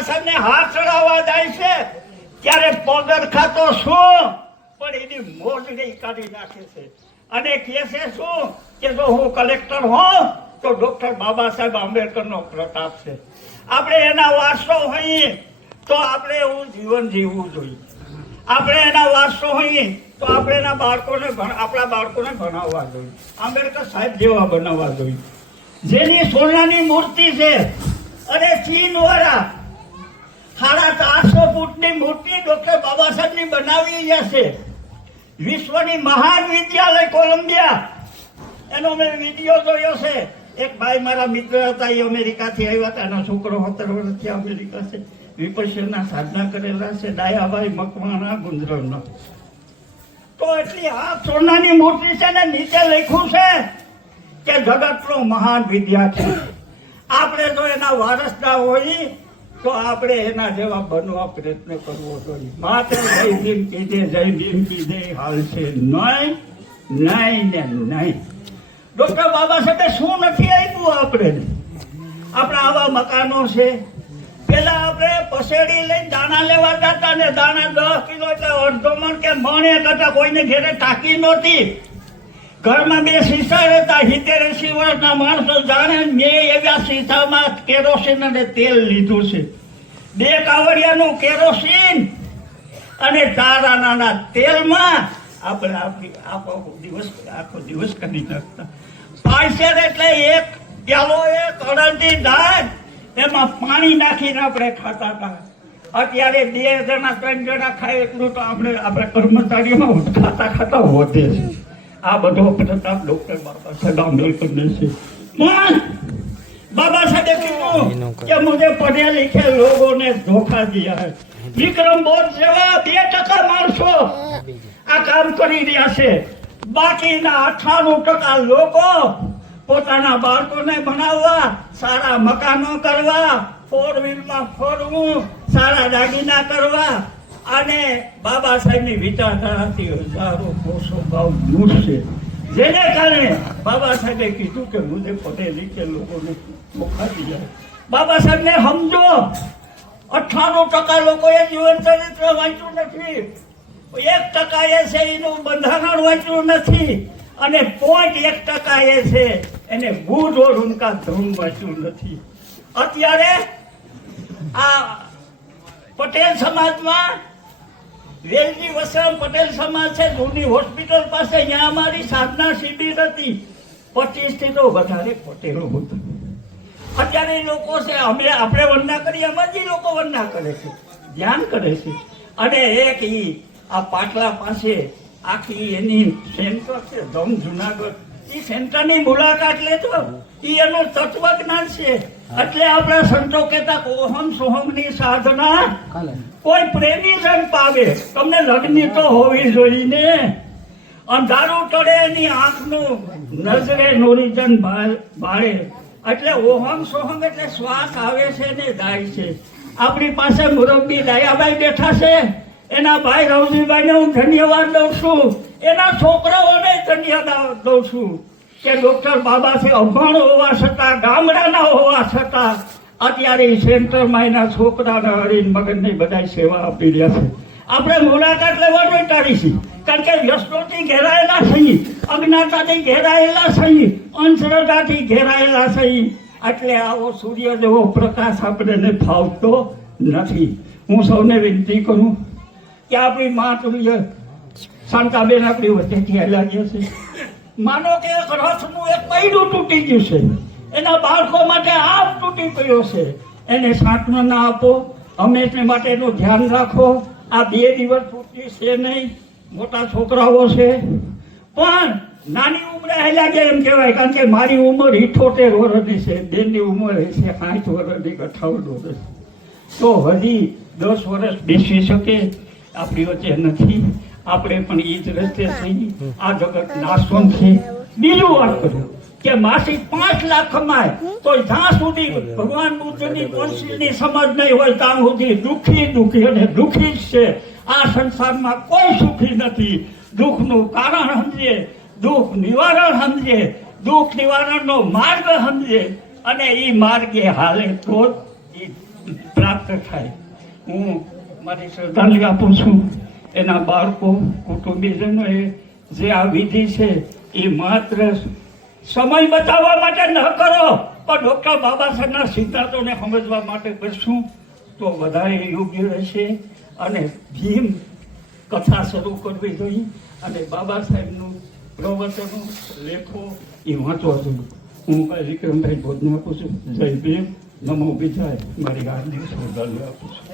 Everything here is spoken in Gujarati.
સાહેબને હાથ ચડાવવા જાય છે, ત્યારે પગરખા તો શું? પણ એની મોજડી કાઢી નાખે છે. અને કહે છે શું? કે જો હું કલેક્ટર હોઉં, તો ડોક્ટર બાબા સાહેબ આંબેડકરનો પ્રતાપ છે. આપણે એના વારસો હોઈએ, તો આપણે એવું જીવન જીવવું જોઈએ. આપણે એના વારસો હોઈએ, તો આપણે એના બાળકોને આપણા બાળકોને ભણાવવા જોઈએ. આંબેડકર સાહેબ જેવા બનાવવા જોઈએ. જેની સોનાની મૂર્તિ છે, અને ચીન વાળા સાડા ચારસો ફૂટની મૂર્તિ ડોક્ટર બાબા સાહેબની બનાવી છે. વિશ્વની મહાન વિદ્યાલય કોલંબિયા. એનો મેં વીડિયો જોયો છે. એક ભાઈ મારા મિત્ર હતા, એ અમેરિકાથી આવ્યા હતા. એનો છોકરો સત્તર વર્ષથી અમેરિકા છે. વિપસ્યના સાધના કરેલા છે. ડાયાભાઈ મકવાણા ગુંદરનો. તો એટલી આ સોનાની મૂર્તિ છે ને નીચે લખ્યું છે કે જગતનો મહાન વિદ્યાર્થી આપણે જો એના વારસદાર હોઈએ તો આપણે એના જેવા બનવા પ્રયત્ન કરવો જોઈએ. માત્ર જય ભીમ કીધે, જય ભીમ કીધે, હાલ છે નહીં નહીં ને નહીં. ડોક્ટર બાબા સાહેબ શું નથી આપ્યું આપણે? આપણા આવા મકાનો છે. પેલા આપણે પસેડી લઈને દાણા લેવા જતા ને દાણા દસ કિલો એટલે અડધો મણ કે મણ એક હતા, કોઈને ઘેરે ટાંકી નહોતી. ઘરમાં બે શીશા હતા, સિત્તેર એસી વર્ષના માણસો જાણે મેં એવા શીશામાં કેરોસીન અને તેલ લીધું છે. બે કાવડિયાનું કેરોસીન અને ચાર નાના તેલમાં આપણે આપણી આખો દિવસ આખો દિવસ કરી નાખતા. પાયસેર એટલે એક પ્યાલો, એક અડધી દાળ, એમાં પાણી નાખીને આપણે ખાતા હતા. અત્યારે બે જણા, ત્રણ જણા ખાય એટલું તો આપણે આપણે કર્મચારીઓમાં ખાતા ખાતા વધે છે. આ બધો પ્રતાપ ડોક્ટર બાબા સાહેબ આંબેડકરને છે. પણ બાબા સાહેબે કે મુજે પઢે લીખે લોકોને ધોખા દિયા હે. વિક્રમ બોધ જેવા બે ટકા માણસો આ કામ કરી રહ્યા છે. બાકીના અઠાણું ટકા લોકો પોતાના બાળકોને ભણાવવા સારા મકાનો કરવા ફોર વ્હીલમાં ફોરવું સારા દાગીના કરવા અને બાબા સાહેબની વિચારધારાથી હજારો કોષો ભાવ દૂર છે જેને કારણે બાબા સાહેબે કીધું કે હું તે પટેલ રીતે લોકોને મોખાડી જાય. બાબા સાહેબને સમજો, અઠ્ઠાણું ટકા લોકોએ જીવન ચરિત્ર વાંચ્યું નથી. એક ટકા એ છે એનું બંધારણ વાંચ્યું નથી. અને પોઈન્ટ એક ટકા એ છે એને બુધ ઓર ઉનકા ધૂમ વાંચ્યું નથી. અત્યારે આ પટેલ સમાજમાં વેલજી વસરામ પટેલ સમાજ છે જૂની હોસ્પિટલ પાસે. ત્યાં અમારી સાધના શિબિર હતી. પચીસથી તો વધારે પટેલો હતા. અત્યારે લોકો છે, અમે આપણે વંદના કરીએ જ લોકો વંદના કરે છે, ધ્યાન કરે છે. અને એક ઈ આ પાટલા પાસે આખી એની સેન્ટર છે, ધમ જુનાગઢ. એ સેન્ટરની મુલાકાત લેતો. એ એનું તત્વજ્ઞાન છે. એટલે આપણે સંતો કહેતા ઓહમ સોહમની સાધના કોઈ પ્રેમી જન પાવે તમને લગ્ન તો હોવી જોઈએ ને. અંધારું ટળે એની આંખનું નજરે નોરીજન ભાળે એટલે ઓહમ સોહમ એટલે શ્વાસ આવે છે ને જાય છે. આપણી પાસે મુરબ્બી દયાભાઈ બેઠા છે. એના ભાઈ રવજીભાઈને હું ધન્યવાદ દઉં છું. એના છોકરાઓને ધન્યવાદ દઉં છું. કે ડોક્ટર બાબા છે અભણ હોવા છતાં, ગામડાના હોવા છતાં, અત્યારે સેન્ટરમાં એના છોકરાના હરીન મગજની બધા સેવા આપી રહ્યા છે. આપણે મુલાકાત લેવાનો ટાળીશી, કારણ કે વ્યસ્તોથી ઘેરાયેલા છીએ, અજ્ઞાતાથી ઘેરાયેલા છીએ, અંધશ્રદ્ધાથી ઘેરાયેલા છીએ. એટલે આવો સૂર્ય જેવો પ્રકાશ આપણને ફાવતો નથી. હું સૌને વિનંતી કરું કે આપણી માતૃય શાંતાબેન આપણી વચ્ચેથી આવેલા છે માનો કે એક રથનું એક પૈડું તૂટી ગયું છે. એના બાળકો માટે હાથ તૂટી ગયો છે. એને સાંત્વના આપો. હંમેશને માટે એનું ધ્યાન રાખો. આ બે દિવસ તૂટી છે નહીં. મોટા છોકરાઓ છે. પણ નાની ઉંમરે હેલા ગયા એમ કહેવાય, કારણ કે મારી ઉંમર ઇઠોતેર વર્ષની છે. બેનની ઉંમર છે સાઠ વર્ષની અઠાવન વર્ષ. તો હજી દસ વર્ષ બેસી શકે. આપણી વચ્ચે નથી. આપણે પણ એ જ રસ્તે થઈ આ જગત નાશવંત છે બીજું વાત કર્યું કે માસિક પાંચ લાખ કમાય તો જ્યાં સુધી ભગવાન બુદ્ધની કોન્સિલની સમજ નહીં હોય, ત્યાં સુધી દુઃખી દુઃખી અને દુઃખી જ છે. આ સંસારમાં કોઈ સુખી નથી. દુઃખનું કારણ સમજીએ, દુઃખ નિવારણ સમજીએ, દુઃખ નિવારણનો માર્ગ સમજીએ. અને એ માર્ગે હાલે તો જ પ્રાપ્ત થાય. હું મારી શ્રદ્ધાંજલિ આપું છું. એના બાળકો, કુટુંબીજનોએ જે આ વિધિ છે એ માત્ર સમય બતાવવા માટે ન કરો, પણ ડૉક્ટર બાબા સાહેબના સિદ્ધાંતોને સમજવા માટે કરશું, તો વધારે યોગ્ય રહેશે. અને ભીમ કથા શરૂ કરવી જોઈએ અને બાબા સાહેબનું પ્રવચનો, લેખો એ વાંચવા જોઈએ હું ભાઈ વિક્રમભાઈ ભોજન આપું છું. જય ભીમ. નમો બીજાય મારી હાર્દિક શ્રદ્ધાંજલિ આપું છું.